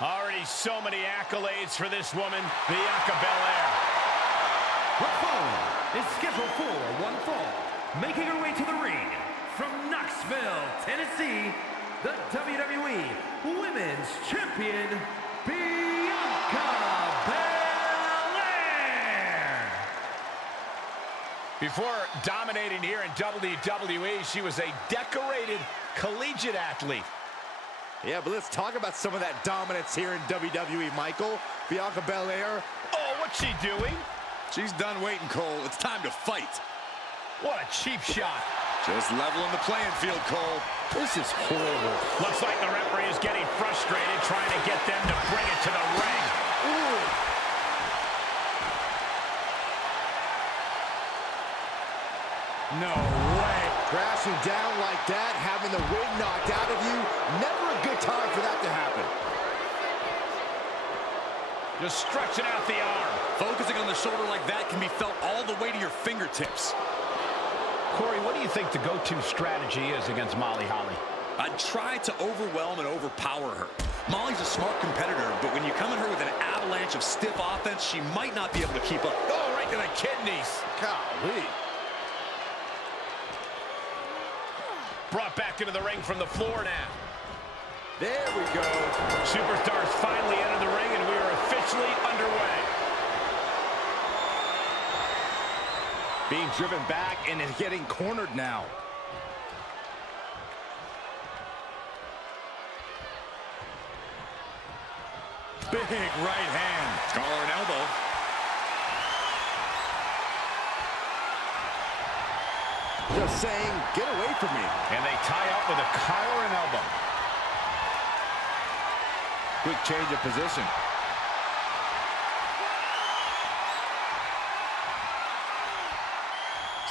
Already so many accolades for this woman, Bianca Belair. The following is scheduled for one fall. Making her way to the ring from Knoxville, Tennessee, the WWE Women's Champion, Bianca Belair. Before dominating here in WWE, she was a decorated collegiate athlete. Yeah, but let's talk about some of that dominance here in WWE, Michael. Bianca Belair. Oh, what's she doing? She's done waiting, Cole. It's time to fight. What a cheap shot. Just leveling the playing field, Cole. This is horrible. Looks like the referee is getting frustrated trying to get them to bring it to the ring. Ooh. No way. Crashing down like that, having the wind knocked out of you, never a good time for that to happen. Just stretching out the arm. Focusing on the shoulder like that can be felt all the way to your fingertips. Corey, what do you think the go-to strategy is against Molly Holly? I'd try to overwhelm and overpower her. Molly's a smart competitor, but when you come at her with an avalanche of stiff offense, she might not be able to keep up. Oh, right to the kidneys. Golly. Brought back into the ring from the floor now. There we go. Superstars finally entered the ring, and we are officially underway. Being driven back and is getting cornered now. Big right hand. Collar and elbow. Just saying, get away from me. And they tie up with a collar and elbow. Quick change of position.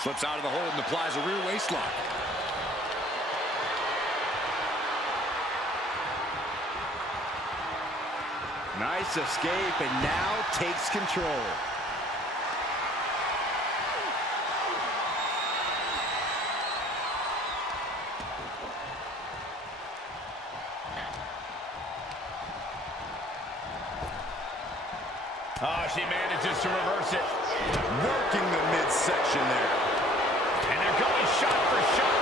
Slips out of the hold and applies a rear waist lock. Nice escape, and now takes control. Oh, she manages to reverse it. Working the midsection there. And they're going shot for shot.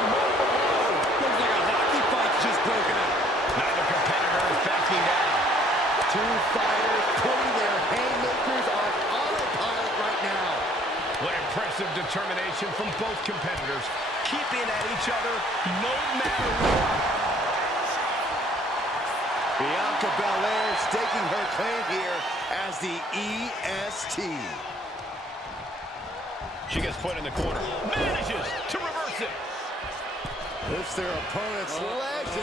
Looks like a hockey fight's just broken out. Neither competitor is backing down. Two fighters putting their haymakers on autopilot right now. What impressive determination from both competitors. Keeping at each other no matter what. Bianca Belair staking her claim here as the EST. She gets put in the corner. Manages to reverse it. Lifts their opponent's legs.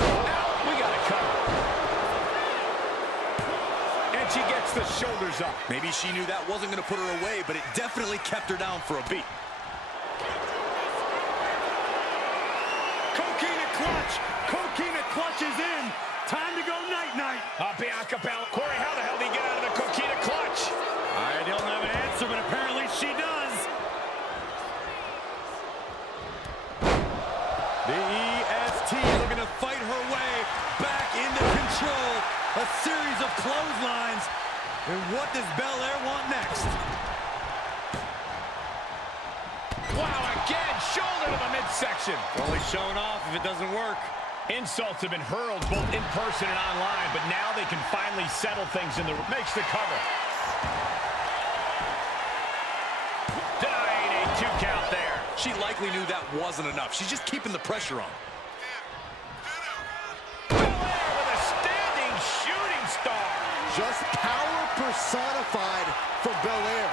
Out. We got it covered. And she gets the shoulders up. Maybe she knew that wasn't going to put her away, but it definitely kept her down for a beat. Coquina clutch. Coquina clutch is in. Time to go night-night. Bianca Belair. Corey, how the hell did he get out of the Coquina clutch? I don't have an answer, but apparently she does. The EST looking to fight her way back into control. A series of clotheslines. And what does Belair want next? Wow, again, shoulder to the midsection. Only showing off if it doesn't work. Insults have been hurled both in person and online, but now they can finally settle things in the... Makes the cover. Denying a 2 count there. She likely knew that wasn't enough. She's just keeping the pressure on. Belair with a standing shooting star. Just power personified for Belair.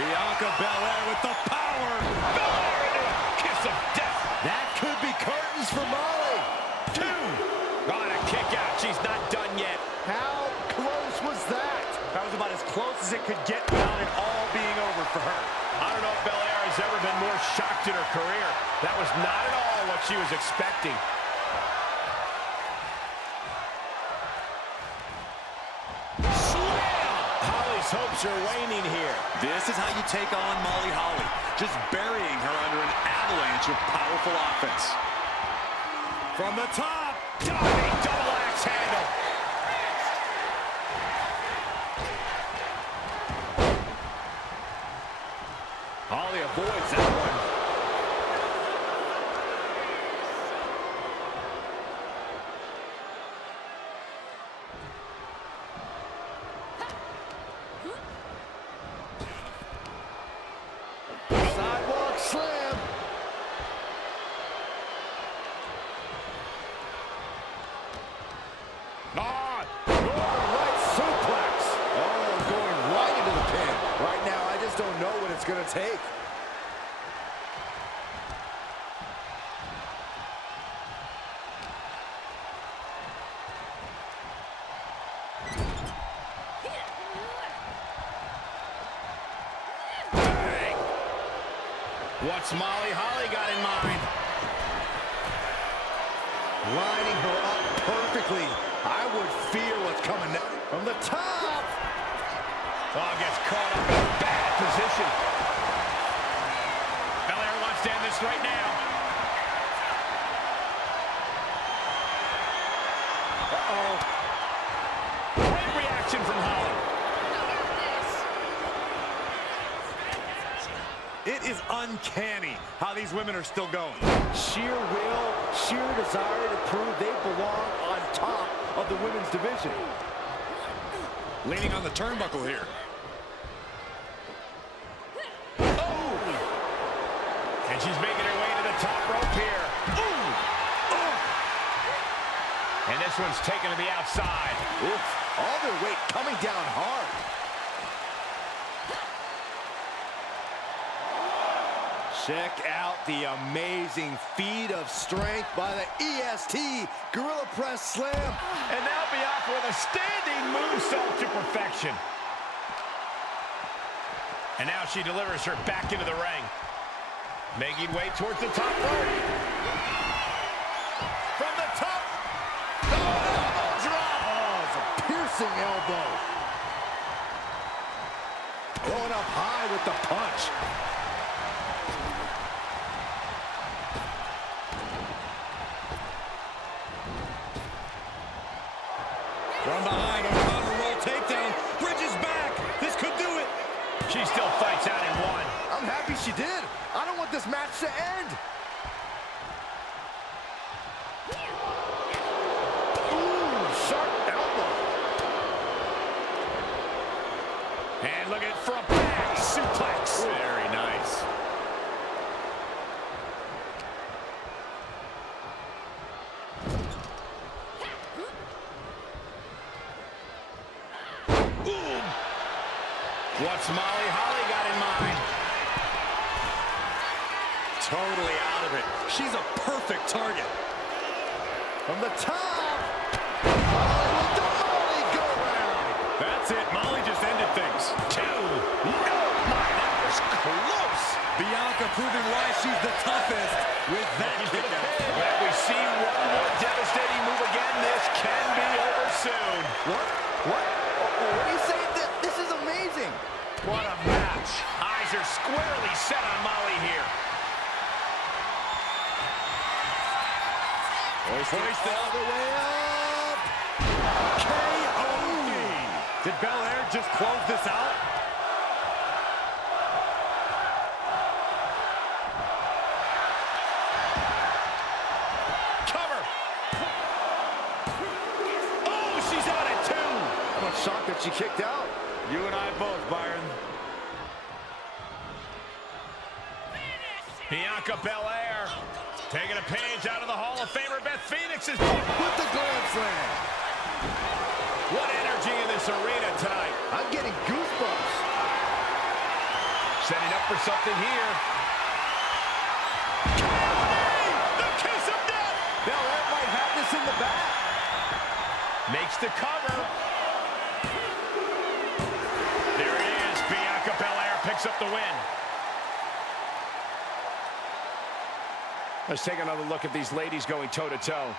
Bianca Belair with the power. Belair into a kiss of death. That could be curtains for Molly. 2. On a kick out. She's not done yet. How close was that? That was about as close as it could get without it all being over for her. I don't know if Belair has ever been more shocked in her career. That was not at all what she was expecting. Slam! Holly's hopes are waning here. This is how you take on Molly Holly. Just burying her under an avalanche of powerful offense. From the top, diving double axe handle. it's going to take. What's Molly Holly got in mind? Lining her up perfectly. I would fear what's coming next. From the top. Oh, gets caught up in a bad position. Belair wants to end this right now. Uh-oh. Great reaction from Holly. It is uncanny how these women are still going. Sheer will, sheer desire to prove they belong on top of the women's division. Leaning on the turnbuckle here. Oh! And she's making her way to the top rope here. Ooh! Oh! And this one's taken to the outside. Oof, all their weight coming down hard. Check out the amazing feat of strength by the EST Gorilla Press Slam. And now Bianca with a standing moonsault to perfection. And now she delivers her back into the ring. Making way towards the top rope. From the top. Oh, elbow drop. Oh, it's a piercing elbow. Going up high with the punch. From behind, O'Connor roll takedown. Bridges back. This could do it. She still fights out in one. I'm happy she did. I don't want this match to end. Ooh, sharp elbow. And look at for a back suplex. Very nice. What's Molly Holly got in mind? Totally out of it. She's a perfect target. From the top. Oh, with the Molly go round. That's it. Molly just ended things. Two. No, my, that was close. Bianca proving why she's the toughest with that kick out. If we see one more devastating move again, this can be over soon. What? What? What are you saying? This is amazing. What a match. Eyes are squarely set on Molly here. Hoisted all the way up. KO. Did Belair just close this out? Cover. Oh, she's out at two. I'm shocked that she kicked out. You and I both, Byron. Bianca Belair taking a page out of the Hall of Famer Beth Phoenix's book. With the Grand Slam. What energy in this arena tonight. I'm getting goosebumps. Setting up for something here. The kiss of death. Belair might have this in the back. Makes the cover. There it is. Bianca Belair picks up the win. Let's take another look at these ladies going toe-to-toe.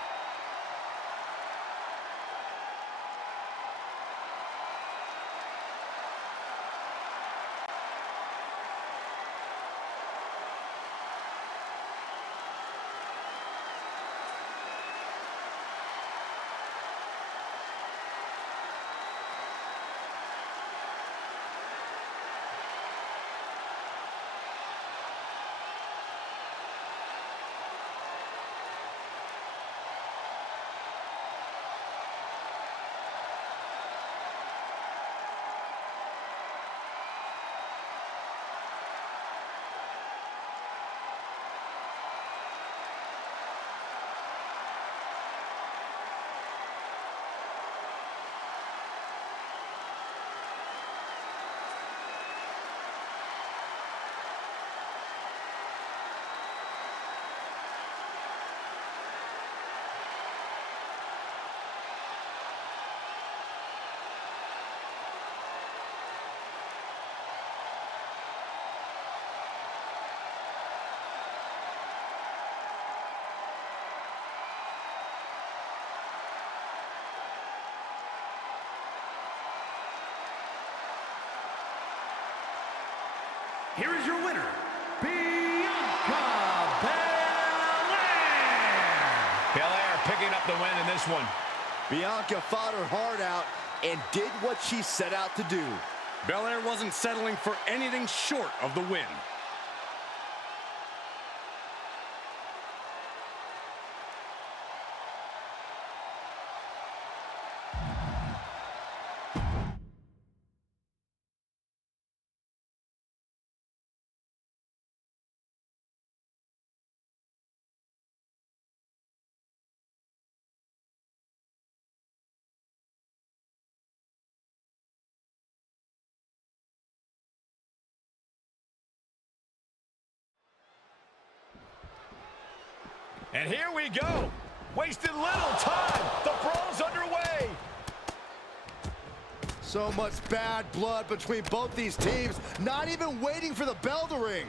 here is your winner, Bianca Belair. Belair picking up the win in this one. Bianca fought her heart out and did what she set out to do. Belair wasn't settling for anything short of the win. And here we go. Wasted little time. The brawl's underway. So much bad blood between both these teams, not even waiting for the bell to ring.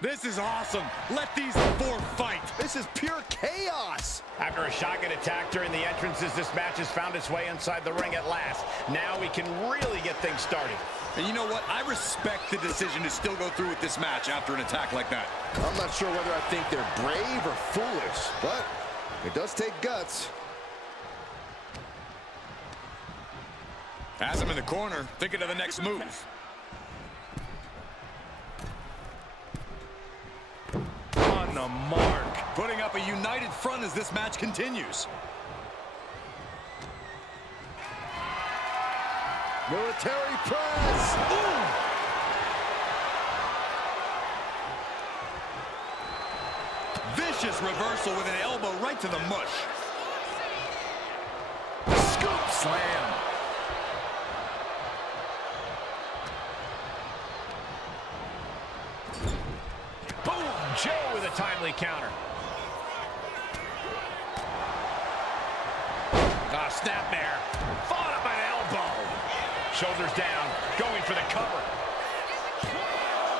This is awesome. Let these four fight. This is pure chaos. After a shotgun attack during the entrances, this match has found its way inside the ring at last. Now we can really get things started. And you know what? I respect the decision to still go through with this match after an attack like that. I'm not sure whether I think they're brave or foolish, but it does take guts. Has him in the corner, thinking of the next move. On the mark. Putting up a united front as this match continues. Military press. Ooh. Vicious reversal with an elbow right to the mush. Scoop slam. Boom! Joe with a timely counter. Snapmare. Fought up an elbow. Shoulders down. Going for the cover.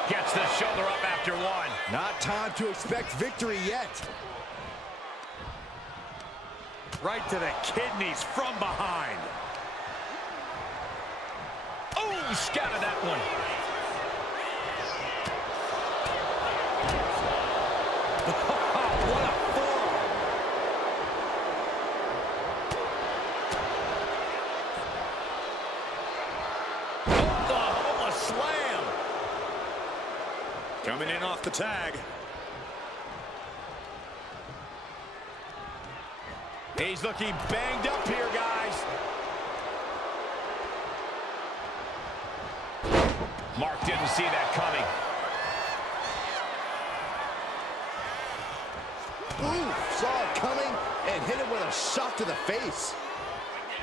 Gets the shoulder up after one. Not time to expect victory yet. Right to the kidneys from behind. Oh, scattered that one. What a forearm. Oh, a slam. Coming in off the tag. He's looking banged up here, guys. Mark didn't see that coming. Ooh, saw it coming and hit it with a shot to the face.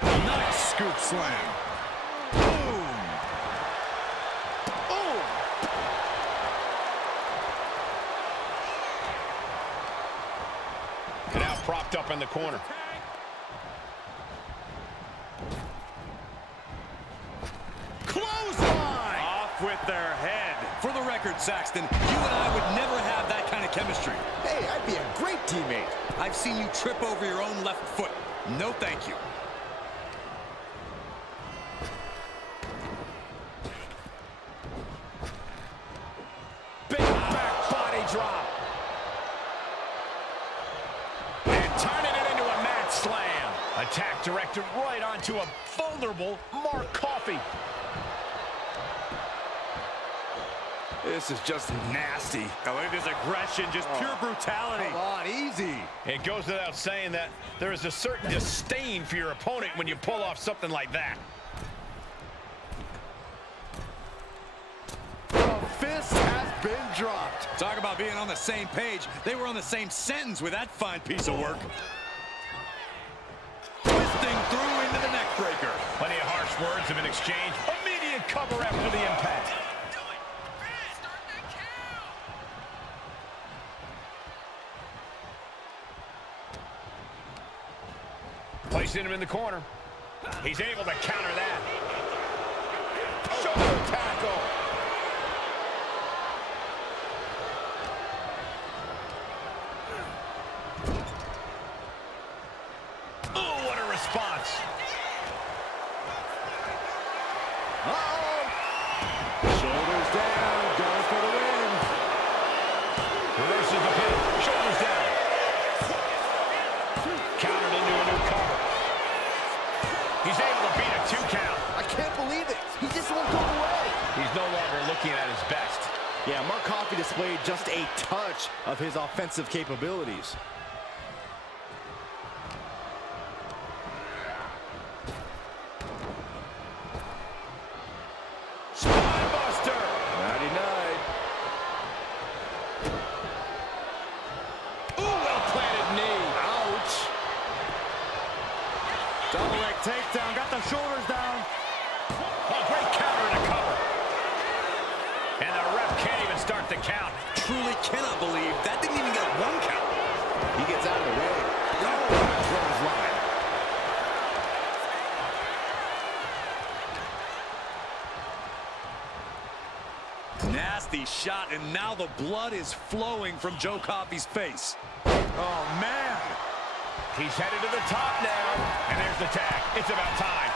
Nice scoop slam. Boom. Ooh. And now propped up in the corner. Clothesline! Off with their head. For the record, Saxton, you and I would never have that kind of chemistry. Hey, I'd be a great teammate. I've seen you trip over your own left foot. No thank you. Big back body drop. And turning it into a mat slam. Attack directed right onto a vulnerable Mark Coffey. This is just nasty. Oh, look at this aggression, just pure brutality. Come on, easy. It goes without saying that there is a certain disdain for your opponent when you pull off something like that. The fist has been dropped. Talk about being on the same page. They were on the same sentence with that fine piece of work. Twisting through into the neck breaker. Plenty of harsh words have been exchanged. Immediate cover after the impact. Placing him in the corner. He's able to counter that. Shoulder tackle. response. Uh-oh. Shoulders down, going for the win. Reverses the pin, shoulders down. Countered into a new cover. He's able to beat a 2 count. I can't believe it. He just won't go away. He's no longer looking at his best. Yeah, Mark Coffey displayed just a touch of his offensive capabilities. Spinebuster. Nighty-night. Ooh, well-planted knee. Ouch. Double leg takedown, got the shoulders down. Oh, great counter and a cover. And the ref can't even start the count. Truly cannot believe that didn't even get 1 count. He gets out of the way. Clothesline. Nasty shot, and now the blood is flowing from Joe Coffey's face. Oh, man. He's headed to the top now. And there's the tag. It's about time.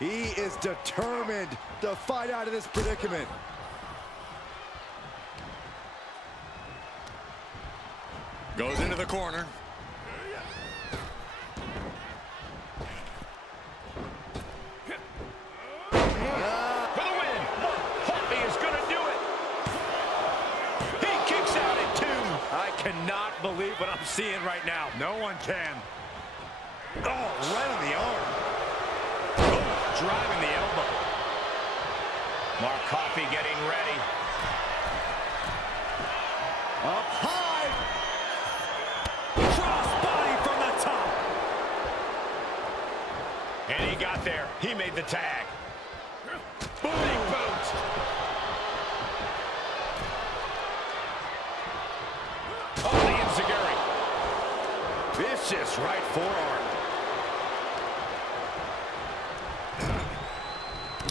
He is determined to fight out of this predicament. Goes into the corner. For the win. Coffey is going to do it. He kicks out at 2. I cannot believe what I'm seeing right now. No one can. Oh, right on the arm. Oh, driving the elbow. Mark Coffey getting ready. Up high. Cross body from the top. And he got there. He made the tag. Boom. Big boot. Oh, the enziguri. Vicious right forearm.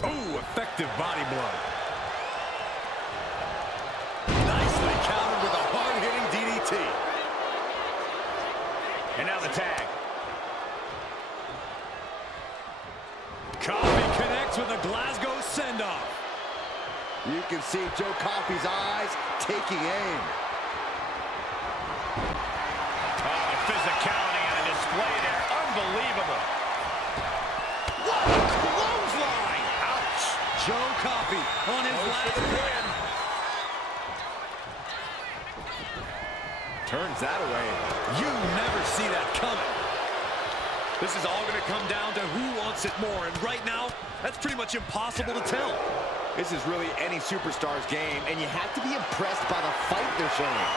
Oh, effective body blow. Nicely countered with a hard-hitting DDT. And now the tag. Coffey connects with a Glasgow send-off. You can see Joe Coffey's eyes taking aim. Oh, the physicality on a display there. Unbelievable. What a clothesline. Ouch. Joe Coffey on his last win. Turns that away. You never see that coming. This is all going to come down to who wants it more, and right now, that's pretty much impossible to tell. This is really any superstar's game, and you have to be impressed by the fight they're showing.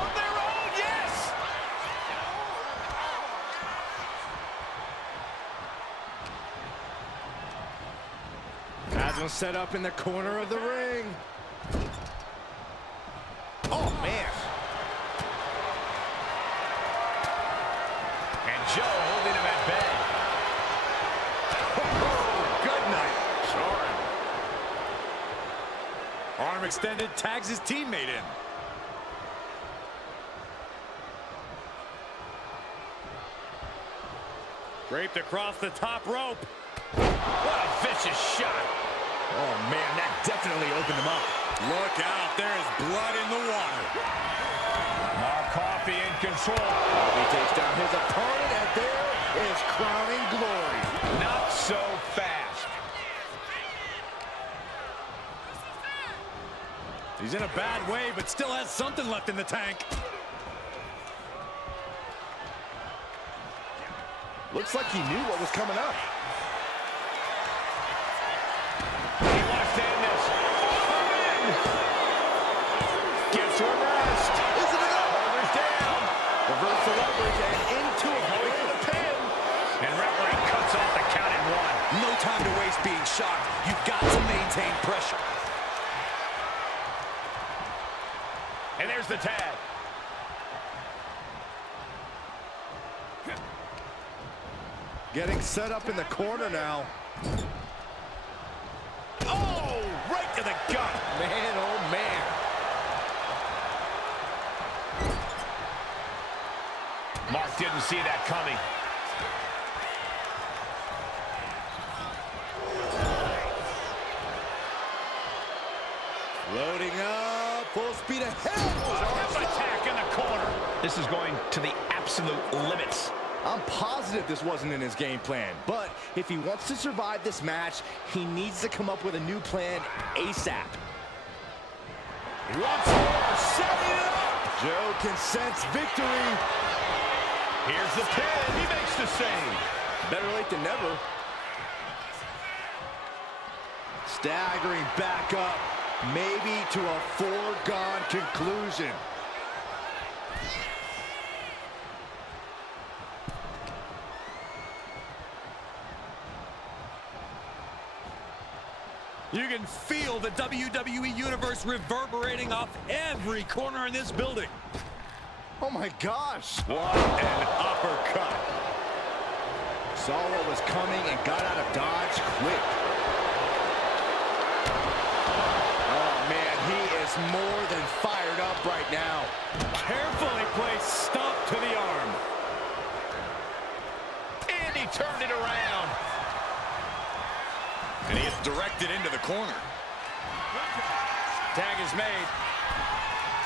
Of their own, yes. Has one set up in the corner of the ring. Oh, man. And Joe holding him at bay. Oh, good night. Sorry. Arm extended, tags his teammate in. Draped across the top rope. What a vicious shot. Oh, man, that definitely opened him up. Look out, there is blood in the water. Mark Coffey in control. He takes down his opponent, and there is crowning glory. Not so fast. He's in a bad way, but still has something left in the tank. Looks like he knew what was coming up. He wants to end this. Gets reversed. Is it enough? Shoulders down. Reverse the leverage and into a Going for the pin. And referee cuts off the count in 1. No time to waste being shocked. You've got to maintain pressure. And there's the tag. Getting set up in the corner now. Mark didn't see that coming. Loading up, full speed ahead. Attack in the corner. This is going to the absolute limits. I'm positive this wasn't in his game plan, but if he wants to survive this match, he needs to come up with a new plan ASAP. He wants more, setting it up. Joe can sense victory. Here's the pin, he makes the save. Better late than never. Staggering back up, maybe to a foregone conclusion. You can feel the WWE Universe reverberating off every corner in this building. Oh my gosh. What an uppercut. Saw what was coming and got out of dodge quick. Oh man, he is more than fired up right now. Carefully placed stomp to the arm. And he turned it around. And he is directed into the corner. Tag is made.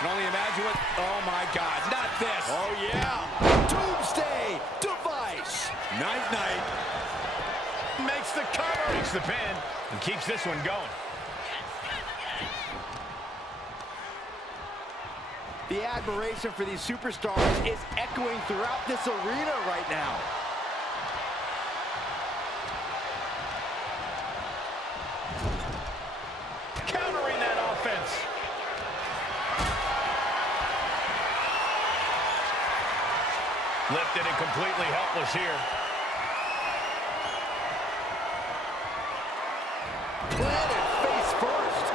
Can only imagine what... Oh, my God. Not this. Oh, yeah. Doomsday device. Night-night. Makes the cover. Makes the pin and keeps this one going. The admiration for these superstars is echoing throughout this arena right now. Countering that offense. Lifted and completely helpless here. Planted face first.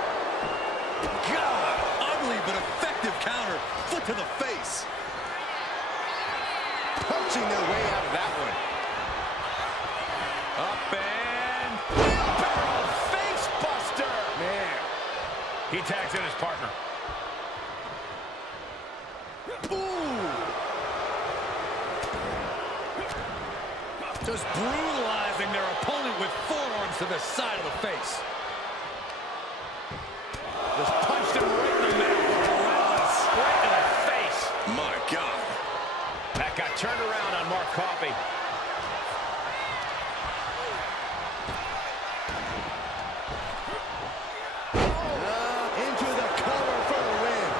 God, ugly but effective counter. Foot to the face. Punching their way out of that one. Up and wheelbarrow face buster. Man. He tags in his partner. Ooh. Just brutalizing their opponent with forearms to the side of the face. Just punched him right in the middle. Relentless. Right in the face. My God. That got turned around on Mark Coffey. Into the cover for the win.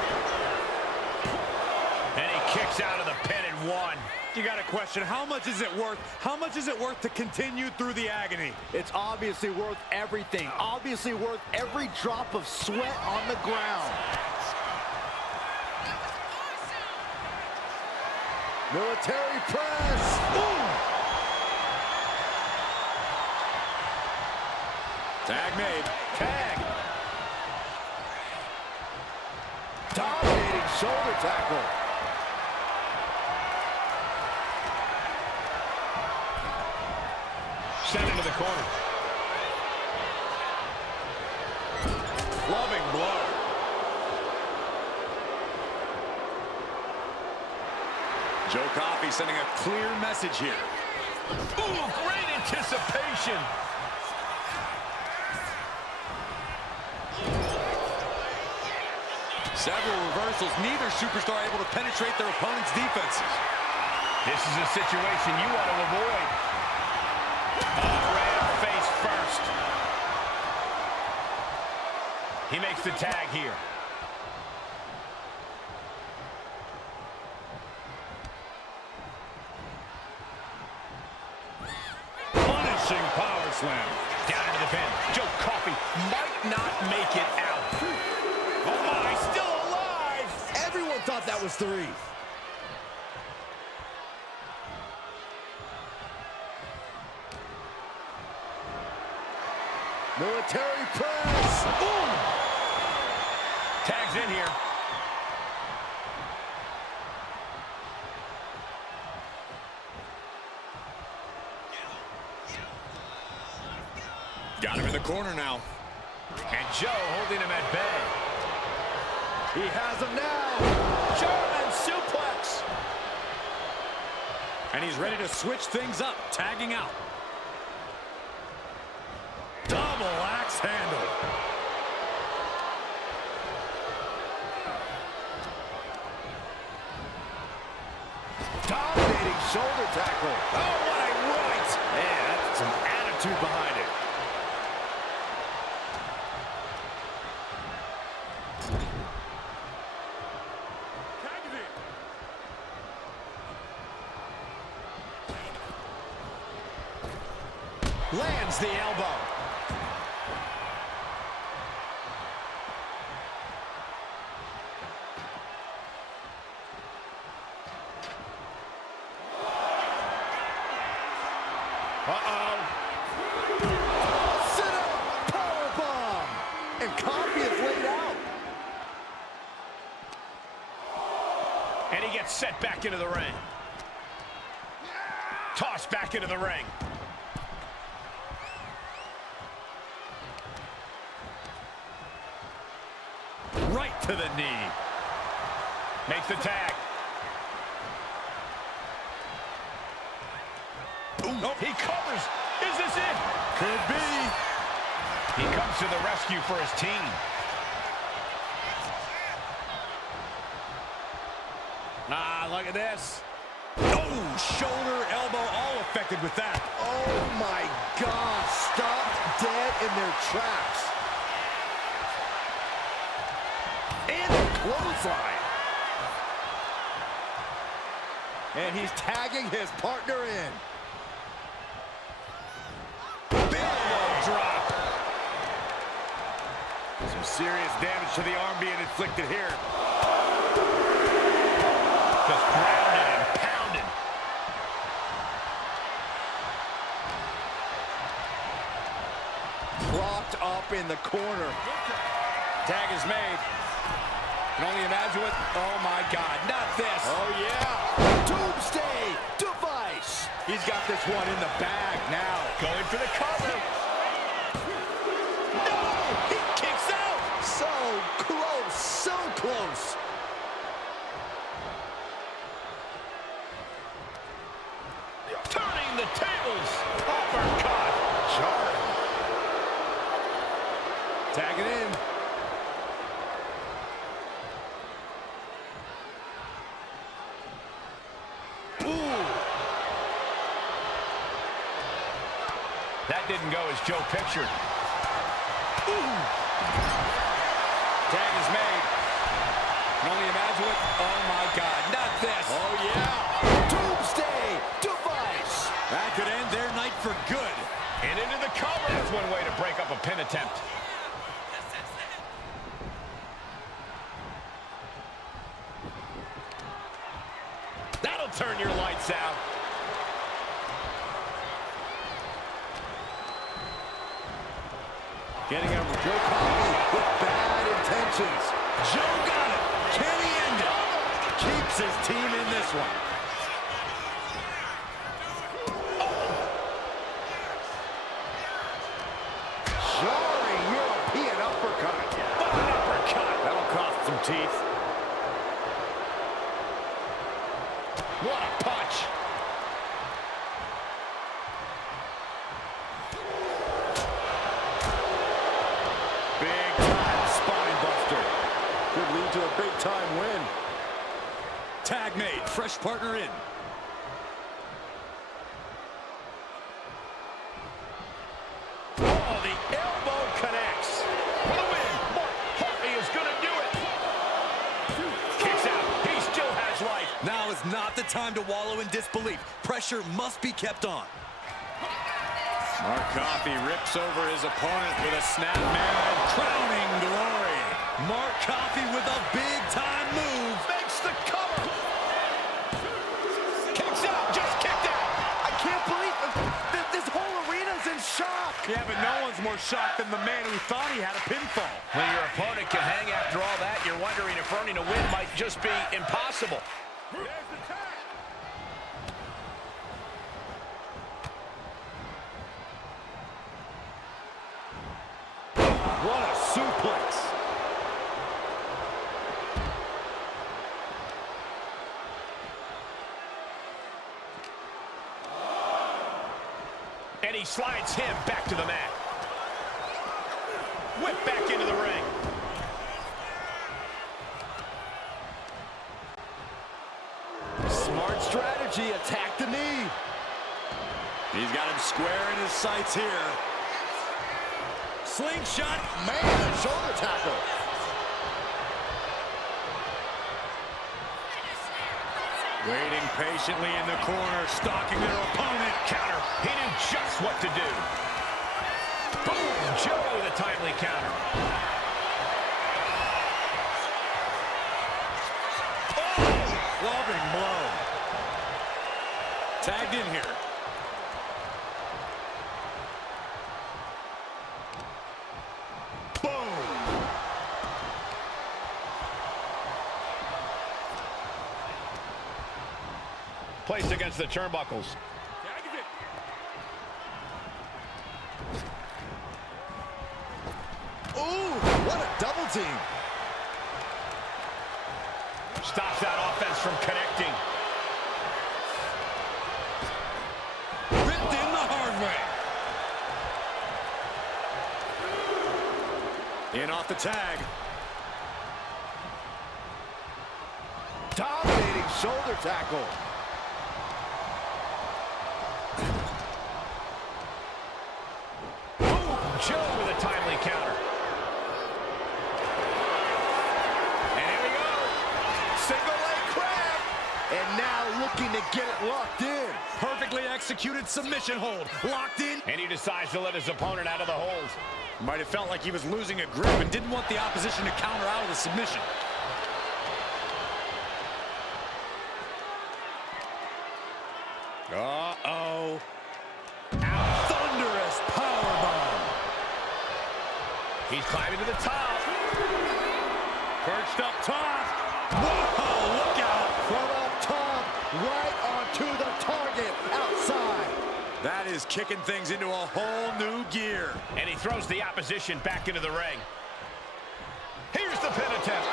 And he kicks out of the pin and one. You got to question, how much is it worth? How much is it worth to continue through the agony? It's obviously worth everything. Obviously worth every drop of sweat on the ground. Military press. Boom. Tag made. Tag. Dominating shoulder tackle. Sent into the corner. Loving blow. Joe Coffey sending a clear message here. Ooh, great anticipation. Several reversals, neither superstar able to penetrate their opponent's defenses. This is a situation you want to avoid. Right up face first. He makes the tag here. Punishing power slam. Down into the pin. Joe Coffey might not make it out. Oh my, still alive! Everyone thought that was 3. Military press. Boom. Tags in here. Got him in the corner now. And Joe holding him at bay. He has him now. German suplex. And he's ready to switch things up, tagging out. Double axe handle. Dominating shoulder tackle. Oh, what a right! Man, that's some attitude behind it. Lands the elbow. Uh-oh. Sit up, powerbomb. And Coffee is laid out. And he gets set back into the ring. Tossed back into the ring. Right to the knee. Makes the tag. Ooh, oh, he covers. Is this it? Could be. He comes to the rescue for his team. Ah, look at this. Oh, shoulder, elbow, all affected with that. Oh my God, stopped dead in their tracks. And a clothesline. And he's tagging his partner in. Big drop. Some serious damage to the arm being inflicted here. Just grounded and pounded. Propped up in the corner. Tag is made. Can only imagine what... Oh, my God. Not this. Oh, yeah. Doomsday device. He's got this one in the bag now. Going for the cover. No! He kicks out. So close, so close. Turning the tables. Uppercut. Sharp. Tag it in. That didn't go as Joe pictured. Ooh. Tag is made. Can only imagine what... Oh, my God. Not this. Oh, yeah. Doomsday device. That could end their night for good. And into the cover. That's one way to break up a pin attempt. That'll turn your lights out. Getting him Joe Coffey with bad intentions. Joe got it. Can he end it? Keeps his team in this one. Jarring European uppercut. An uppercut. That'll cost some teeth. What a punch. Big-time spine buster. Could lead to a big-time win. Tag made. Fresh partner in. Oh, the elbow connects. For the win. Mark Hartley is going to do it. Kicks out. He still has life. Now is not the time to wallow in disbelief. Pressure must be kept on. Mark Coffey rips over his opponent with a snap Man, crowning glory. Mark Coffey with a big-time move. makes the cover. Kicks out. Just kicked out. I can't believe this whole arena's in shock. Yeah, but no one's more shocked than the man who thought he had a pinfall. When your opponent can hang after all that, you're wondering if earning a win might just be impossible. What a suplex. And he slides him back to the mat. Whip back into the ring. Smart strategy, attack the knee. He's got him square in his sights here. Slingshot. Man, shoulder tackle. Waiting patiently in the corner, stalking their opponent. Counter. He knew just what to do. Boom! Joe with a timely counter. Oh! Clubbing blow. Tagged in here. Placed against the turnbuckles. Ooh, what a double team. Stops that offense from connecting. Ripped in the hard way. In off the tag. Dominating shoulder tackle. Joe with a timely counter. And here we go. Single leg crab. And now looking to get it locked in. Perfectly executed submission hold. Locked in. And he decides to let his opponent out of the hold. Might have felt like he was losing a grip and didn't want the opposition to counter out of the submission. Uh-oh. Thunderous powerbomb. He's climbing to the top. Perched up top. Whoa, look out. From up top, right onto the target outside. That is kicking things into a whole new gear. And he throws the opposition back into the ring. Here's the pin attempt.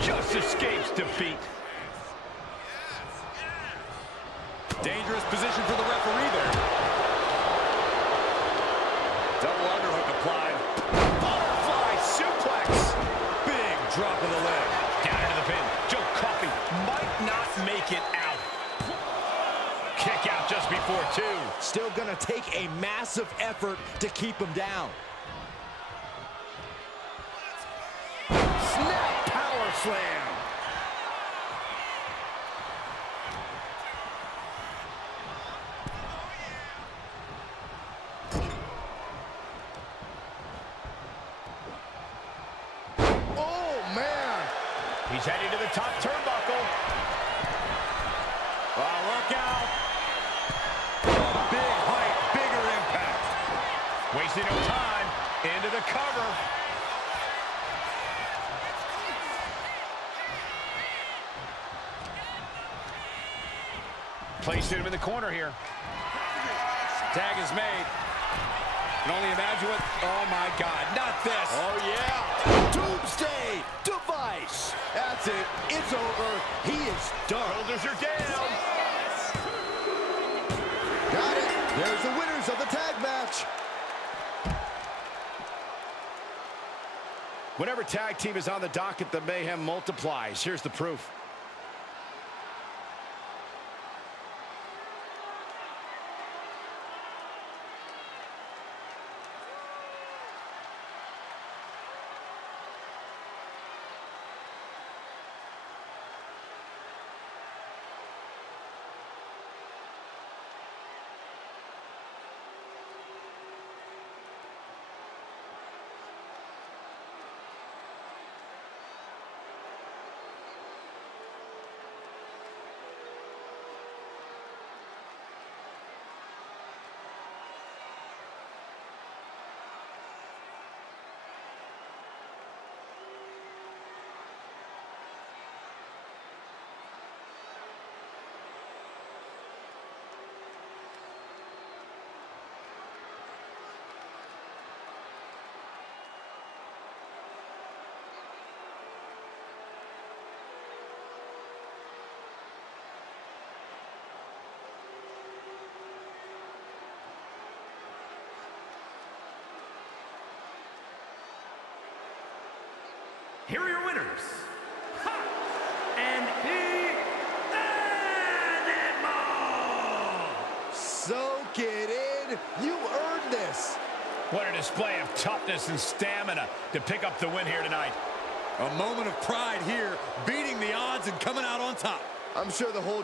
Just escapes defeat. Dangerous position for the referee there. Double underhook applied. Butterfly suplex. Big drop of the leg. Down into the pin. Joe Coffey might not make it out. Kick out just before two. Still gonna take a massive effort to keep him down. Snap power slam. He's heading to the top turnbuckle. Oh, look out. Big height, bigger impact. Wasting no time. Into the cover. Placed him in the corner here. Tag is made. Can only imagine what... Oh, my God. Not this. Oh, yeah. Doomsday device. That's it. It's over. He is done. Shoulders are down. Got it. There's the winners of the tag match. Whenever tag team is on the docket, the mayhem multiplies. Here's the proof. here are your winners. Ha! And the Animal! Soak it in. You earned this. What a display of toughness and stamina to pick up the win here tonight. A moment of pride here, beating the odds and coming out on top. I'm sure the whole...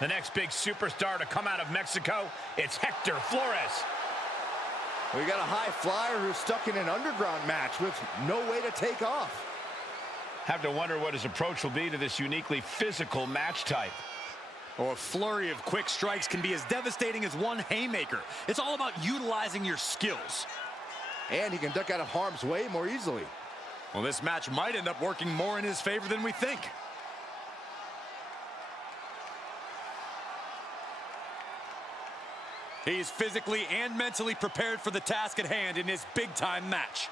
The next big superstar to come out of Mexico, it's Hector Flores. We got a high flyer who's stuck in an underground match with no way to take off. Have to wonder what his approach will be to this uniquely physical match type. Oh, a flurry of quick strikes can be as devastating as one haymaker. It's all about utilizing your skills. And he can duck out of harm's way more easily. Well, this match might end up working more in his favor than we think. He's physically and mentally prepared for the task at hand in his big-time match.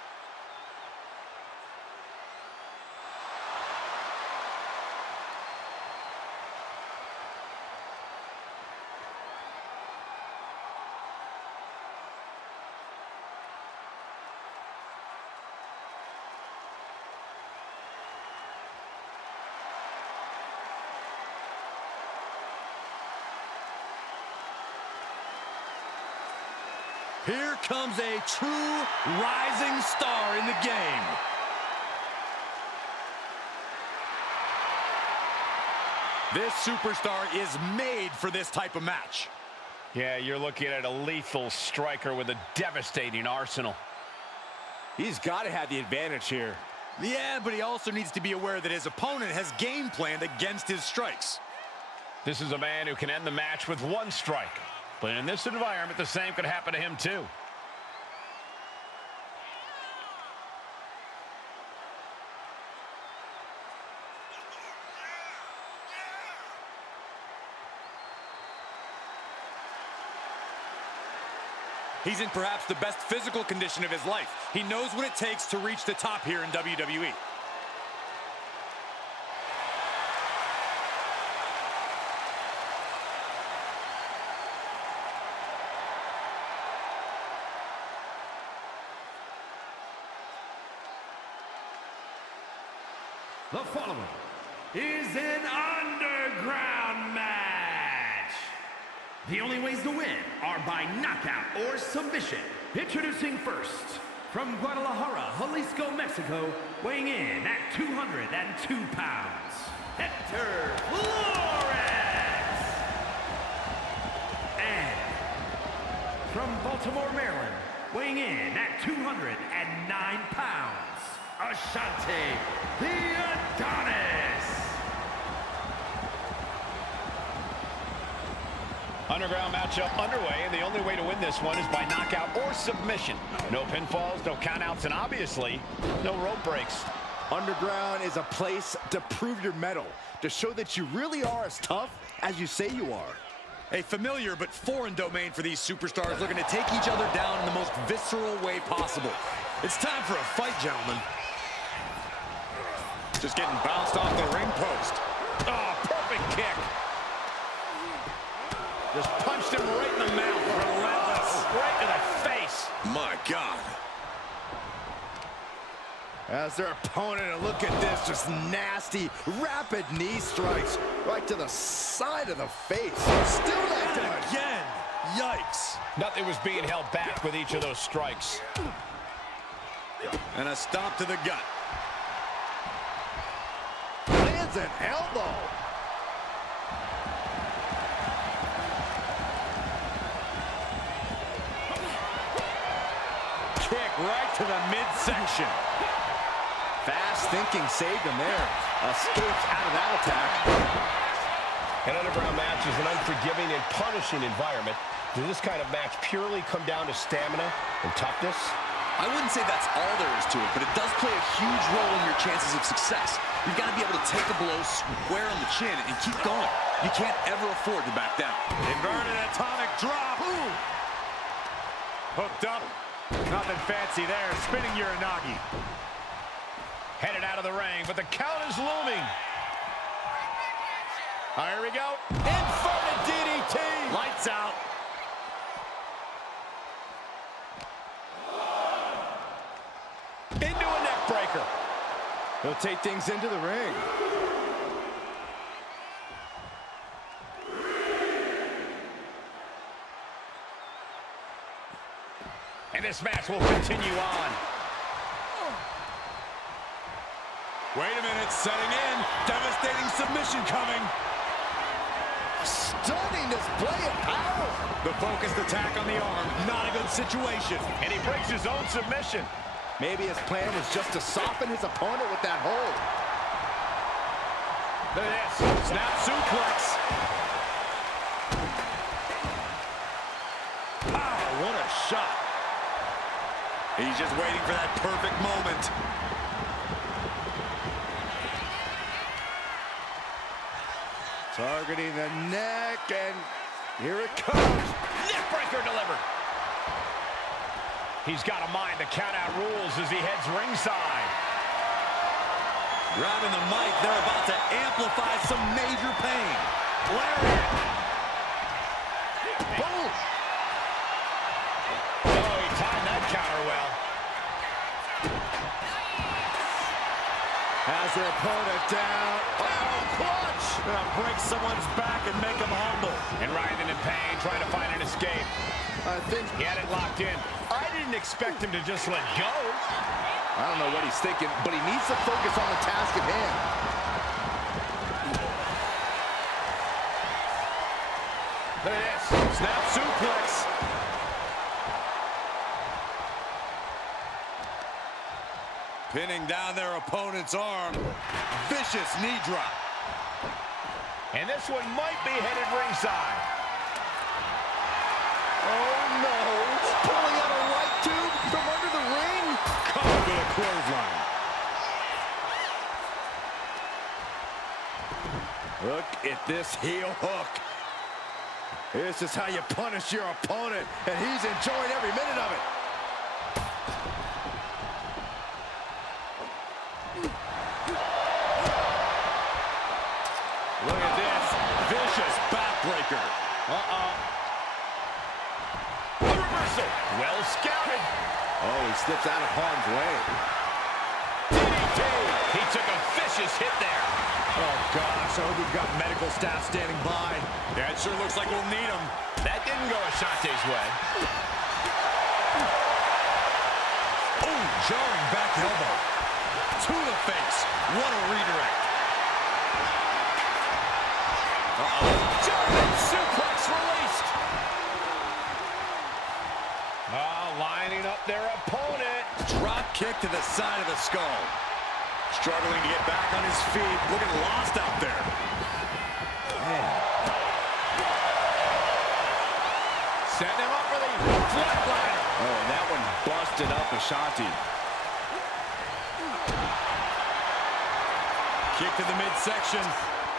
Here comes a true rising star in the game. This superstar is made for this type of match. Yeah, you're looking at a lethal striker with a devastating arsenal. He's got to have the advantage here. Yeah, but he also needs to be aware that his opponent has game planned against his strikes. This is a man who can end the match with one strike. But in this environment, the same could happen to him too. He's in perhaps the best physical condition of his life. He knows what it takes to reach the top here in WWE. The following is an underground match. The only ways to win are by knockout or submission. Introducing first, from Guadalajara, Jalisco, Mexico, weighing in at 202 pounds, Hector Flores. And from Baltimore, Maryland, weighing in at 209 pounds, Ashante the Adonis. Underground matchup underway, and the only way to win this one is by knockout or submission. No pinfalls, no countouts, and obviously, no rope breaks. Underground is a place to prove your mettle, to show that you really are as tough as you say you are. A familiar but foreign domain for these superstars looking to take each other down in the most visceral way possible. It's time for a fight, gentlemen. Just getting bounced off the ring post. Oh, perfect kick. Just punched him right in the mouth. Relentless. Right to the face. My God. As their opponent, and look at this, just nasty, rapid knee strikes right to the side of the face. Still not done. Again. Yikes. Nothing was being held back with each of those strikes. And a stop to the gut. Lands an elbow. Kick right to the midsection. Fast thinking saved him there. Escapes out of that attack. An underground match is an unforgiving and punishing environment. Does this kind of match purely come down to stamina and toughness? I wouldn't say that's all there is to it, but it does play a huge role in your chances of success. You've got to be able to take a blow square on the chin and keep going. You can't ever afford to back down. Inverted atomic drop. Ooh. Hooked up. Nothing fancy there. Spinning Uranagi. Headed out of the ring, but the count is looming. Here we go. Inverted DDT. Lights out. Into a neck breaker. He'll take things into the ring. And this match will continue on. Wait a minute, setting in. Devastating submission coming. Stunning display of power. The focused attack on the arm. Not a good situation. And he breaks his own submission. Maybe his plan was just to soften his opponent with that hold. Look at this. Snap suplex. Wow, what a shot. He's just waiting for that perfect moment. Targeting the neck, and here it comes. Neckbreaker delivered. He's got to mind the count-out rules as he heads ringside. Grabbing the mic, they're about to amplify some major pain. Lariat. Boom. Oh, he timed that counter well. Has their opponent down. Oh, clutch. Break someone's back and make him humble. And writhing in pain, trying to find an escape. I think He had it locked in. I didn't expect him to just let go. I don't know what he's thinking, but he needs to focus on the task at hand. Look at this. Snap suplex. Pinning down their opponent's arm. Vicious knee drop. And this one might be headed ringside. Oh, no. Pulling out a right tube from under the ring. Caught with a clothesline. Look at this heel hook. This is how you punish your opponent, and he's enjoying every minute of it. Look at this. Vicious backbreaker. The reversal. Well scouted. Oh, he slips out of harm's way. DDT. He took a vicious hit there. Oh, gosh, I hope we've got medical staff standing by. Yeah, it sure looks like we'll need him. That didn't go Ashante's way. Oh, jarring back elbow. To the face. What a redirect. German suplex released. Lining up their opponent. Drop kick to the side of the skull. Struggling to get back on his feet. Looking lost out there. Man. Setting him up for the flatliner. Oh, and that one busted up Ashanti. Kick to the midsection.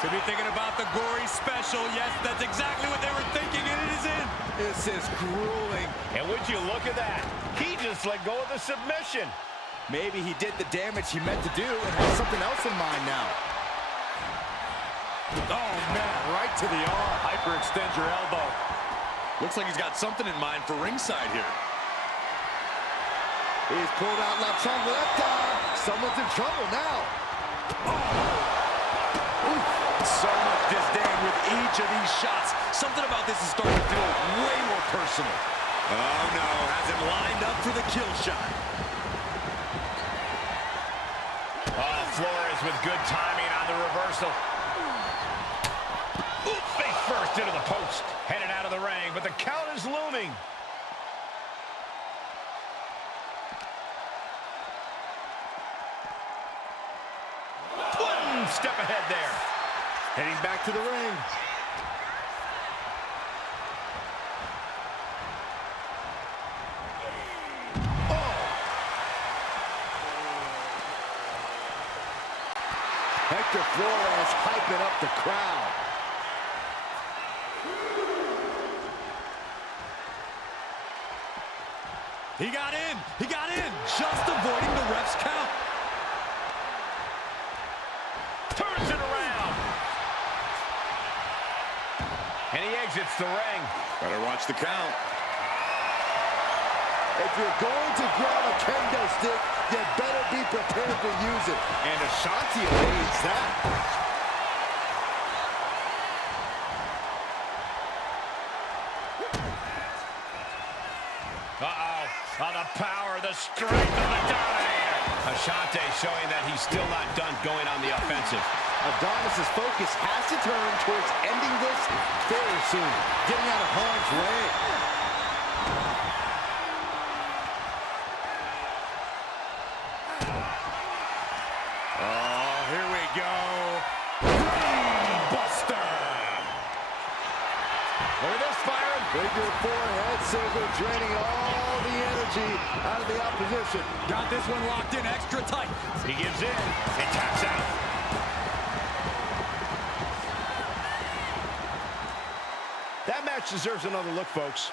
Could be thinking about the gory special. Yes, that's exactly what they were thinking, and it is in. This is grueling. And would you look at that? He just let go of the submission. Maybe he did the damage he meant to do and has something else in mind now. Oh, man, right to the arm. Hyperextend your elbow. Looks like he's got something in mind for ringside here. He's pulled out La Tromboleta. Someone's in trouble now. So much disdain with each of these shots. Something about this is starting to feel way more personal. Oh, no. Has him lined up for the kill shot. Oh, Flores with good timing on the reversal. Ooh, face first into the post. Headed out of the ring, but the count is looming. One step ahead there. Heading back to the ring. Oh, Hector Flores hyping up the crowd. He got in. He got in. Just avoiding the ref's count. Turns it around. And he exits the ring. Better watch the count. If you're going to grab a kendo stick, you better be prepared to use it. And Ashanti evades that. Oh, the power, the strength of the Dominator. Ashante showing that he's still not done going on the offensive. Adonis's focus has to turn towards ending this very soon, getting out of harm's way. Oh, here we go. Buster. Look at this, Byron. Figure four head scissor, draining all the energy out of the opposition. Got this one locked in extra tight. He gives in and taps out. That match deserves another look, folks.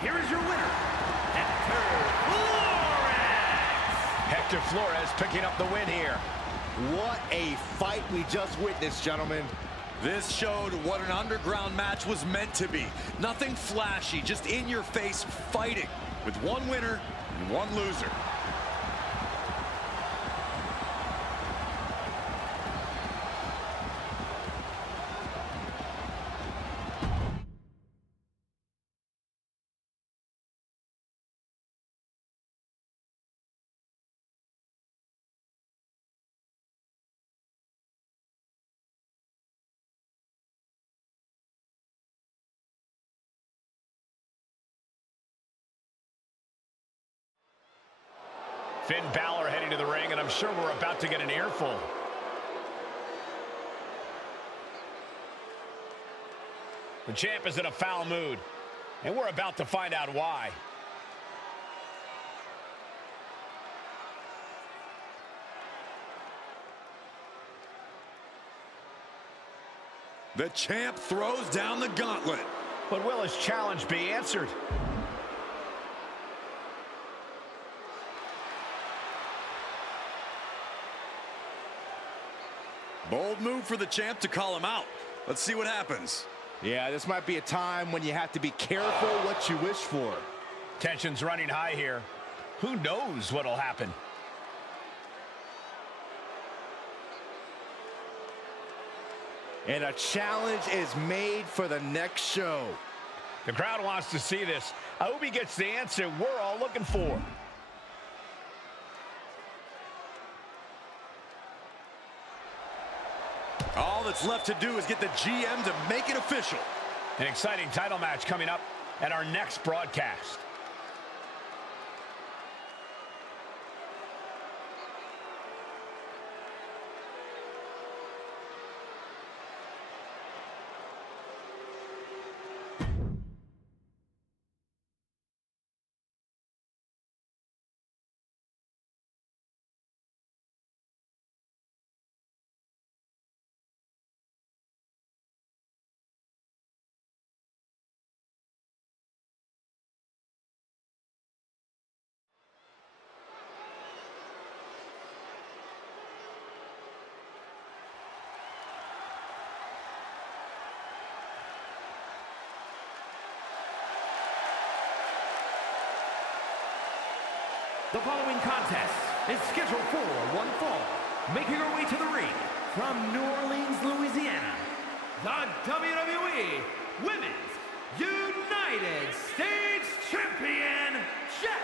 Here is your winner, Hector Flores. Hector Flores picking up the win here. What a fight we just witnessed, gentlemen. This showed what an underground match was meant to be. Nothing flashy, just in-your-face fighting with one winner and one loser. Finn Balor heading to the ring, and I'm sure we're about to get an earful. The champ is in a foul mood, and we're about to find out why. The champ throws down the gauntlet. But will his challenge be answered? Bold move for the champ to call him out. Let's see what happens. Yeah, this might be a time when you have to be careful what you wish for. Tension's running high here. Who knows what'll happen? And a challenge is made for the next show. The crowd wants to see this. I hope he gets the answer we're all looking for. All that's left to do is get the GM to make it official. An exciting title match coming up at our next broadcast. The following contest is scheduled for one fall. Making her way to the ring from New Orleans, Louisiana, the WWE Women's United States Champion, Jack.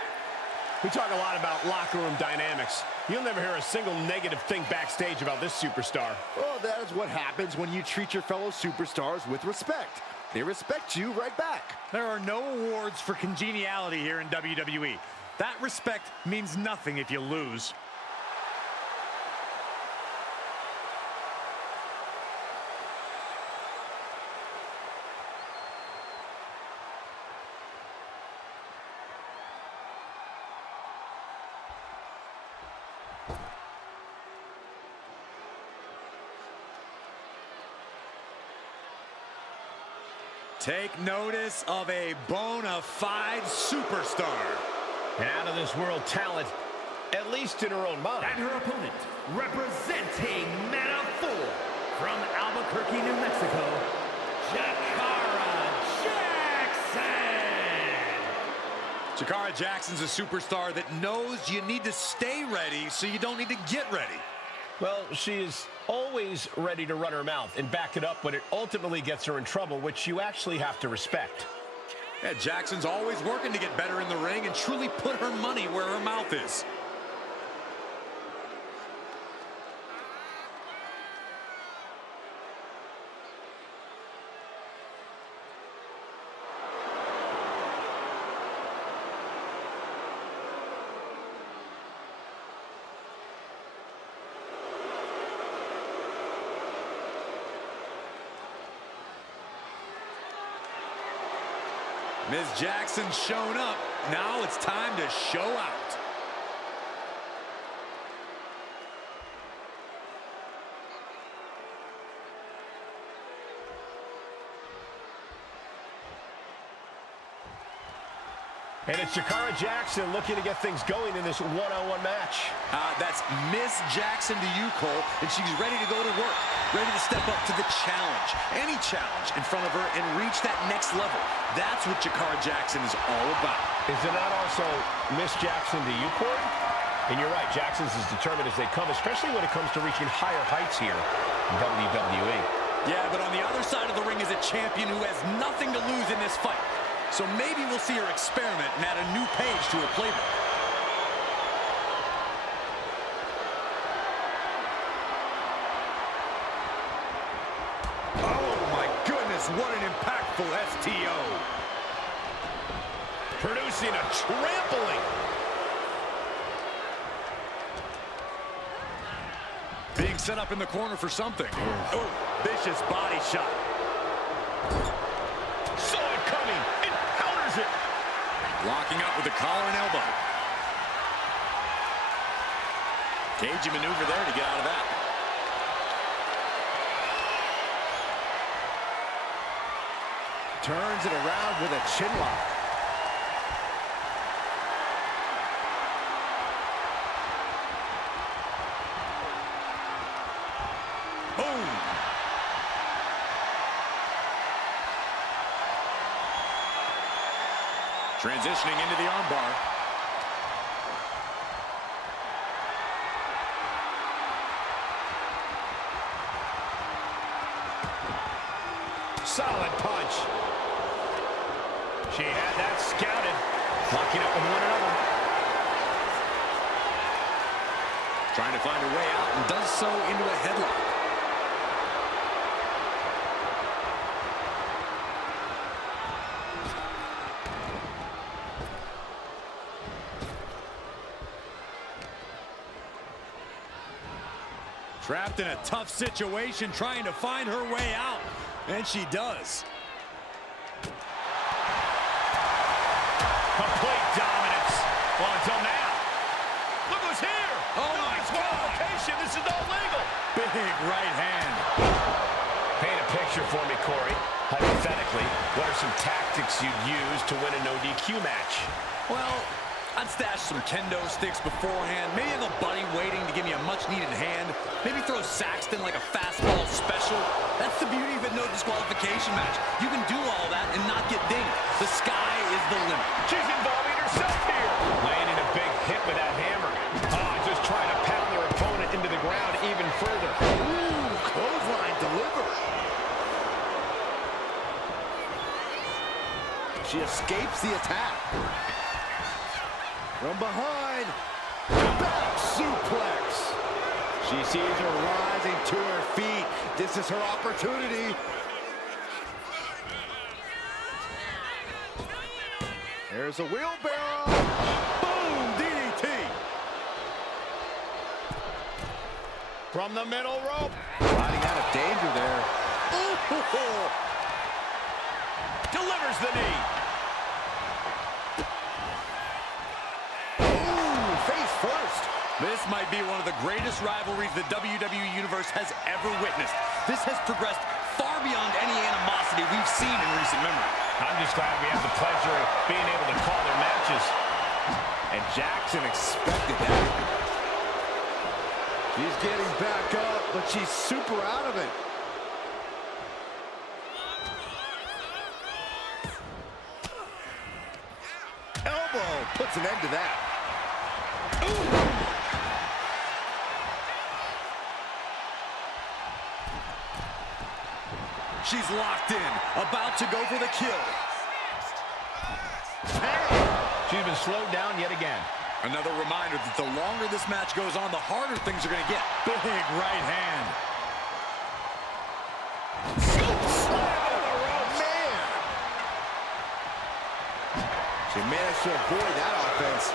We talk a lot about locker room dynamics. You'll never hear a single negative thing backstage about this superstar. Well, that is what happens when you treat your fellow superstars with respect. They respect you right back. There are no awards for congeniality here in WWE. That respect means nothing if you lose. Take notice of a bona fide superstar. An out-of-this-world talent, at least in her own mind. And her opponent, representing Meta 4 from Albuquerque, New Mexico, Jakara Jackson. Jakara Jackson's a superstar that knows you need to stay ready so you don't need to get ready. Well, she is always ready to run her mouth and back it up when it ultimately gets her in trouble, which you actually have to respect. Yeah, Jackson's always working to get better in the ring and truly put her money where her mouth is. Ms. Jackson's shown up. Now it's time to show out. And it's Jakara Jackson looking to get things going in this one-on-one match. That's Miss Jackson to you, Cole, and she's ready to go to work, ready to step up to the challenge, any challenge in front of her, and reach that next level. That's what Jakara Jackson is all about. Is it not also Miss Jackson to you, Corey? And you're right, Jackson's as determined as they come, especially when it comes to reaching higher heights here in WWE. Yeah, but on the other side of the ring is a champion who has nothing to lose in this fight. So maybe we'll see her experiment and add a new page to her playbook. Oh my goodness, what an impactful STO. Producing a trampling. Being set up in the corner for something. Oh, vicious body shot. Saw it coming. It counters it. Locking up with the collar and elbow. Cagey maneuver there to get out of that. Turns it around with a chin lock. Boom! Transitioning into the armbar. Solid punch. She had that scouted. Locking up with one another. Trying to find a way out and does so into a headlock. Trapped in a tough situation, trying to find her way out. And she does. Complete dominance. Well, until now. Look who's here. Oh, no disqualification. This is all legal. Big right hand. Paint a picture for me, Corey. Hypothetically, what are some tactics you'd use to win a no DQ match? Well, I'd stash some kendo sticks beforehand. Maybe have a buddy waiting to give me a much-needed hand. Maybe throw Saxton like a fastball special. That's the beauty of a no disqualification match. You can do all that and not get dinged. The sky is the limit. She's involving herself here. Landing a big hit with that hammer. Just trying to pound their opponent into the ground even further. Ooh, clothesline delivered. She escapes the attack. From behind, back suplex. She sees her rising to her feet. This is her opportunity. There's a wheelbarrow. Boom, DDT. From the middle rope. Riding out of danger there. Ooh. Delivers the knee. Face first. This might be one of the greatest rivalries the WWE Universe has ever witnessed. This has progressed far beyond any animosity we've seen in recent memory. I'm just glad we have the pleasure of being able to call their matches. And Jackson expected that. She's getting back up, but she's super out of it. Elbow puts an end to that. Ooh. She's locked in, about to go for the kill. She's been slowed down yet again. Another reminder that the longer this match goes on, the harder things are going to get. Big right hand. Man! She managed to avoid that offense.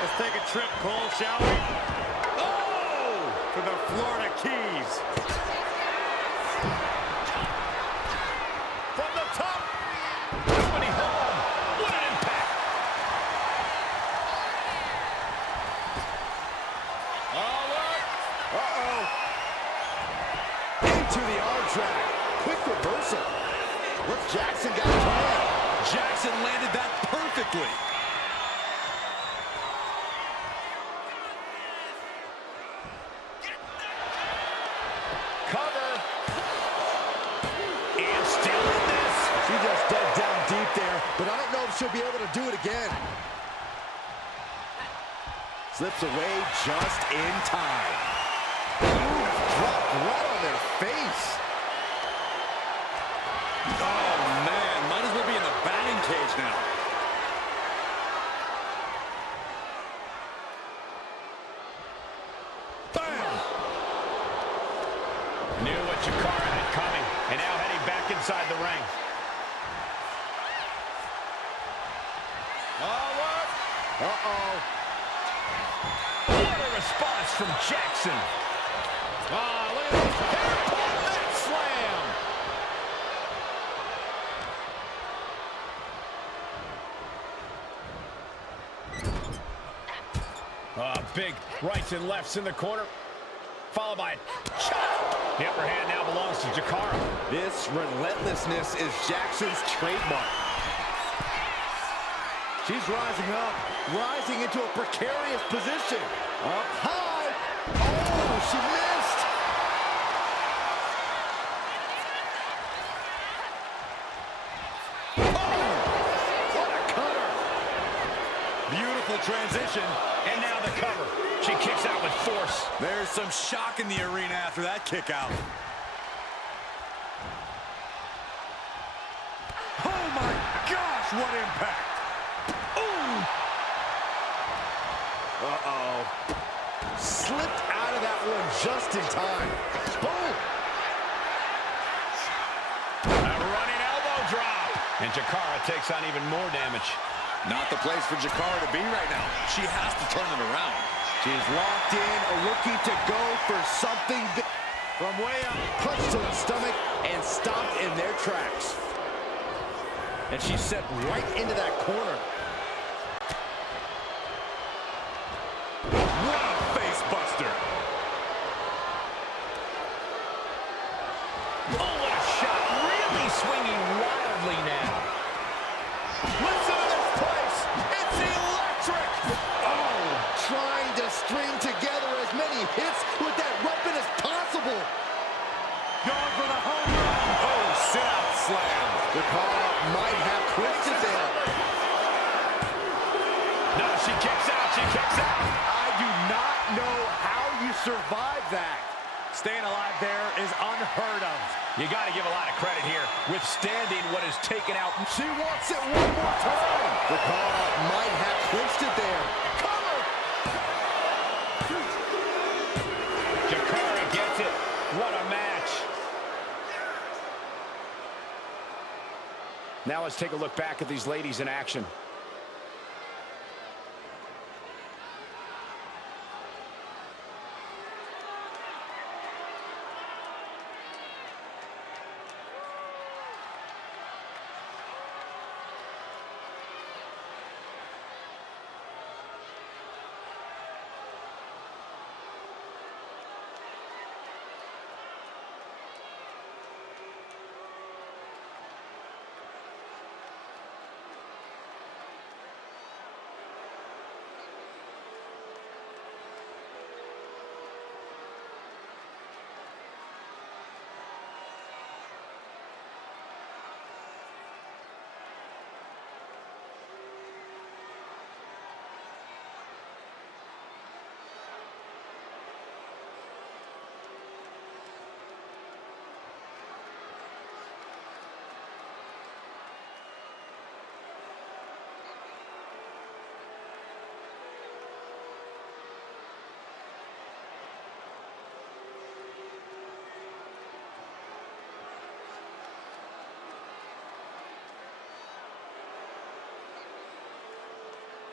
Let's take a trip, Cole, shall we? Oh! To the Florida Keys. From the top. Nobody home. What an impact. Oh, look. Uh-oh. Into the arm drag. Quick reversal. What's Jackson got planned? Jackson landed that perfectly. Cover. And still in this. She just dug down deep there, but I don't know if she'll be able to do it again. Slips away just in time. Ooh, dropped right on their face. Oh, man. Might as well be in the batting cage now. Bam! Knew what Chikara had coming, and now heading back inside the ring. Oh, what? Uh-oh. What a response from Jackson. Ah, look at this. Hairpin slam. Big rights and lefts in the corner, followed by a chop. The upper hand now belongs to Chikara. This relentlessness is Jackson's trademark. She's rising up, rising into a precarious position. Up high. Oh, she missed. Oh, what a cutter. Beautiful transition. And now the cover. She kicks out with force. There's some shock in the arena after that kick out. Oh my gosh, what impact! Ooh! Uh-oh. Slipped out of that one just in time. Boom! A running elbow drop. And Chikara takes on even more damage. Not the place for Chikara to be right now. She has to turn it around. She's locked in, looking to go for something big. From way up, punch to the stomach, and stopped in their tracks. And she's set right into that corner. What a face buster. Oh, what a shot. Really swinging wildly now. Listen to this place. string together as many hits with that weapon as possible. Going for the home run. Oh, sit-out slam. The call might have clinched it there. No, she kicks out. She kicks out. I do not know how you survive that. Staying alive there is unheard of. You got to give a lot of credit here, withstanding what is taken out. She wants it one more time. The call might have clinched it there. Cover! Jakara gets it. What a match. Now let's take a look back at these ladies in action.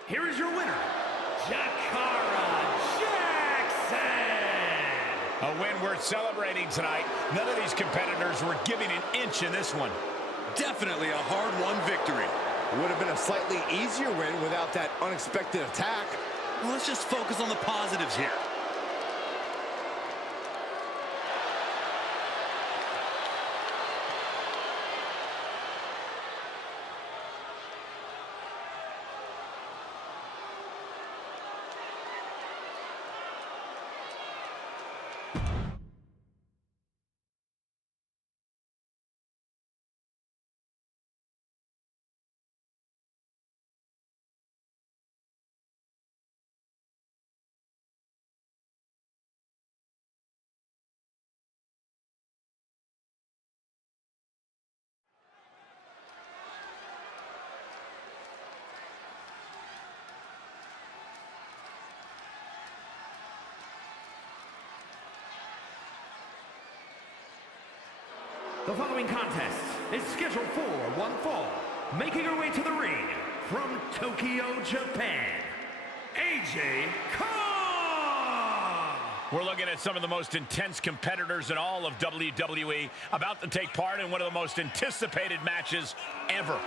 Here is your winner, Jakara Jackson. A win worth celebrating tonight. None of these competitors were giving an inch in this one. Definitely a hard-won victory. Would have been a slightly easier win without that unexpected attack. Well, let's just focus on the positives here. The following contest is scheduled for one fall. Making her way to the ring from Tokyo, Japan, AJ Kong! We're looking at some of the most intense competitors in all of WWE about to take part in one of the most anticipated matches ever.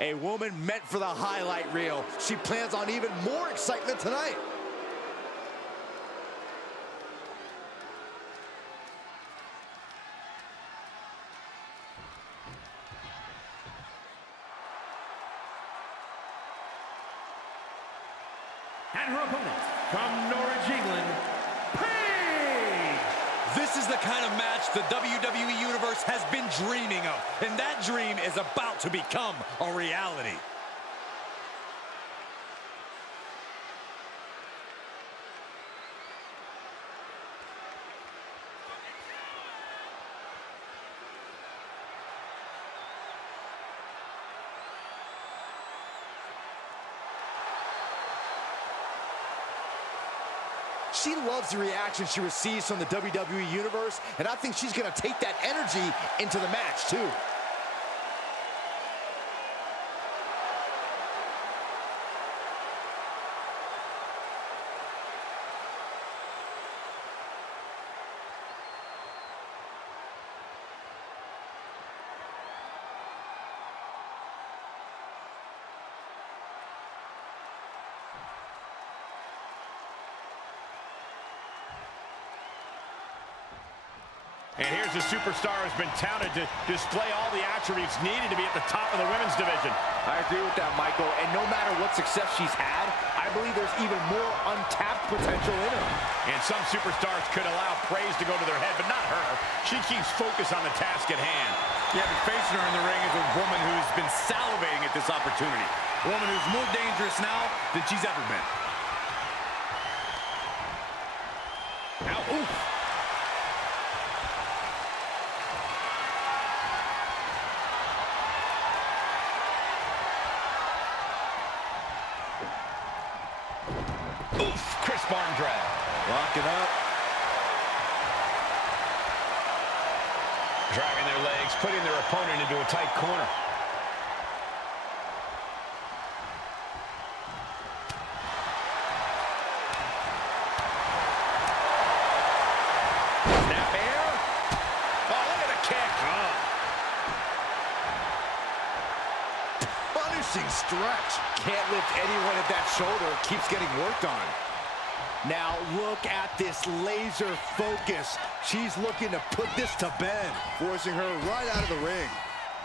A woman meant for the highlight reel. She plans on even more excitement tonight. And her opponent, from Norwich, England, Paige! This is the kind of match the WWE Universe has been dreaming of, and that dream is about to become a reality. She loves the reaction she receives from the WWE Universe, and I think she's going to take that energy into the match, too. And here's a superstar who's been touted to display all the attributes needed to be at the top of the women's division. I agree with that, Michael. And no matter what success she's had, I believe there's even more untapped potential in her. And some superstars could allow praise to go to their head, but not her. She keeps focus on the task at hand. Yeah, but facing her in the ring is a woman who's been salivating at this opportunity. A woman who's more dangerous now than she's ever been. Now, oof. Oof, crisp arm drag. Lock it up. Dragging their legs, putting their opponent into a tight corner. Snap air. Oh, look at the kick. Punishing stretch. Can't lift anyone at that shoulder. Keeps getting worked on. Now look at this laser focus. She's looking to put this to bed. Forcing her right out of the ring.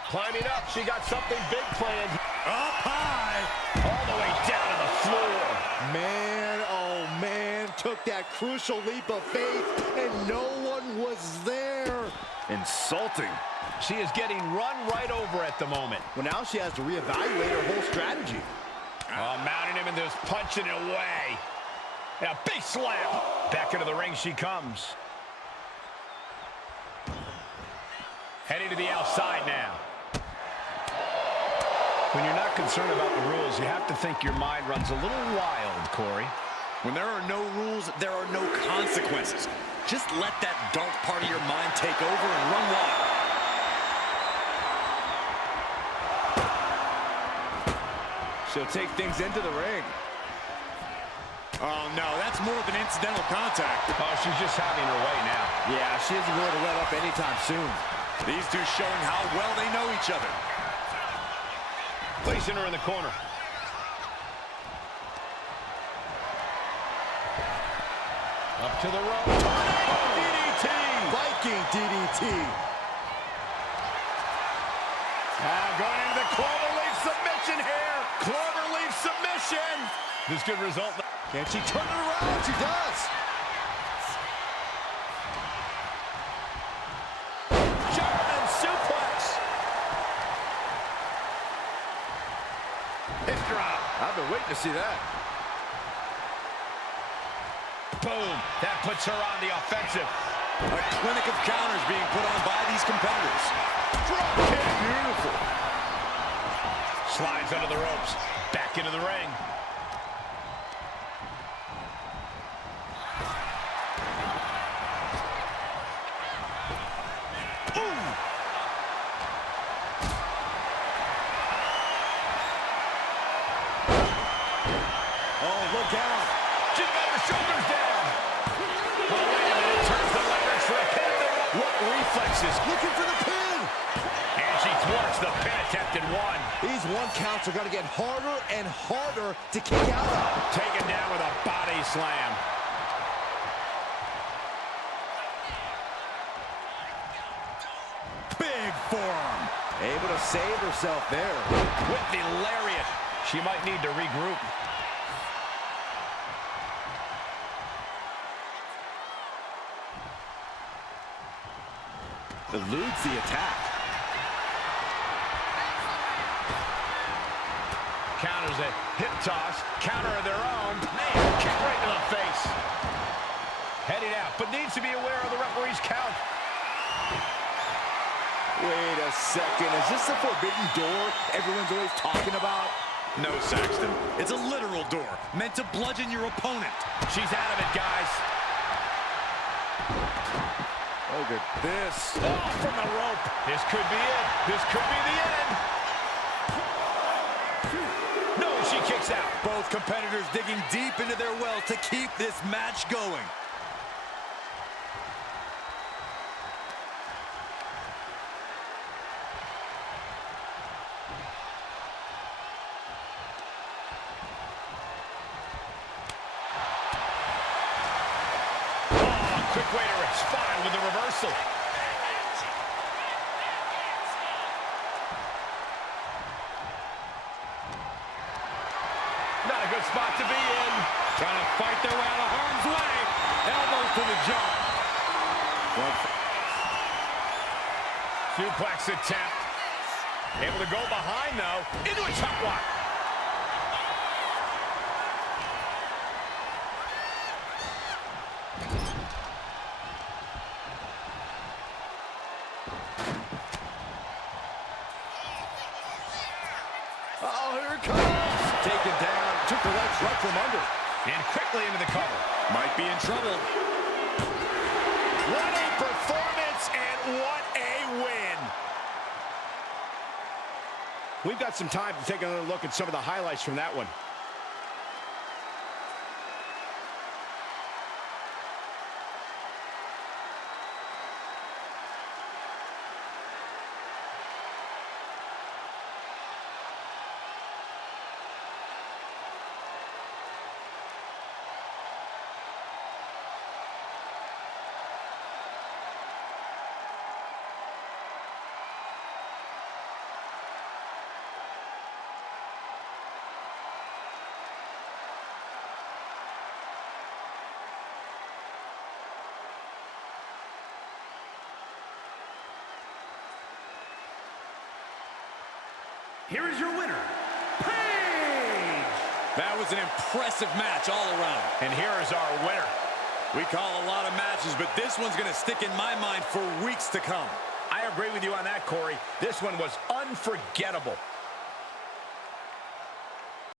Climbing up. She got something big planned. Up high. All the way down to the floor. Man, oh man, took that crucial leap of faith, and no one was there. Insulting. She is getting run right over at the moment. Well, now she has to reevaluate her whole strategy. Oh, mounting him and just punching it away. And a big slam. Back into the ring she comes. Heading to the outside now. When you're not concerned about the rules, you have to think your mind runs a little wild, Corey. When there are no rules, there are no consequences. Just let that dark part of your mind take over and run wild. She'll take things into the ring. Oh, no, that's more than incidental contact. Oh, she's just having her way now. Yeah, she isn't going to let up anytime soon. These two showing how well they know each other. Placing her in the corner. Up to the rope. DDT! Viking DDT. Going into the cloverleaf submission here. Cloverleaf submission. This could result. Can she turn it around? She does. German suplex. Hip drop. I've been waiting to see that. Boom. That puts her on the offensive. A clinic of counters being put on by these competitors. Drop kick. Beautiful. Slides under the ropes. Back into the ring. Look out. She's got her shoulders down. Oh, wait a minute. Turns the leverage for a pin. What reflexes? Looking for the pin. And she thwarts the pin attempt in one. These one counts are going to get harder and harder to kick out of. Taken down with a body slam. Big forearm. Able to save herself there. With the lariat. She might need to regroup. Eludes the attack. Counters a hip toss. Counter of their own. Man, kick right to the face. Heading out, but needs to be aware of the referee's count. Wait a second. Is this the forbidden door everyone's always talking about? No, Saxton. It's a literal door meant to bludgeon your opponent. She's out of it, guys. Look at this. Oh, from the rope. This could be it. This could be the end. No, she kicks out. Both competitors digging deep into their well to keep this match going. Quick way to respond with the reversal. spot to be in. Trying to fight their way out of harm's way. Elbows to the jaw. Suplex attempt. Able to go behind, though. Into a chop block. Oh, here it comes. Taken down. Took the legs right from under. And quickly into the cover. Might be in trouble. What a performance and what a win. We've got some time to take another look at some of the highlights from that one. Here is your winner, Paige! That was an impressive match all around. And here is our winner. We call a lot of matches, but this one's going to stick in my mind for weeks to come. I agree with you on that, Corey. This one was unforgettable.